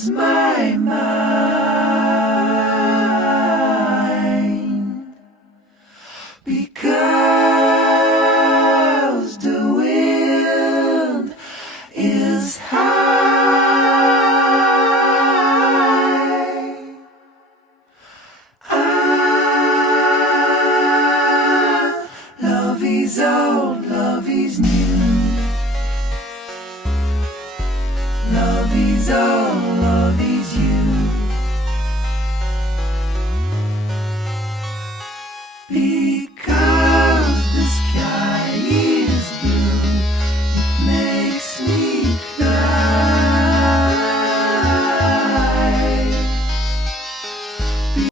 lose my mind, because the wind is high. Love is old, love is new. Love is all, love is you.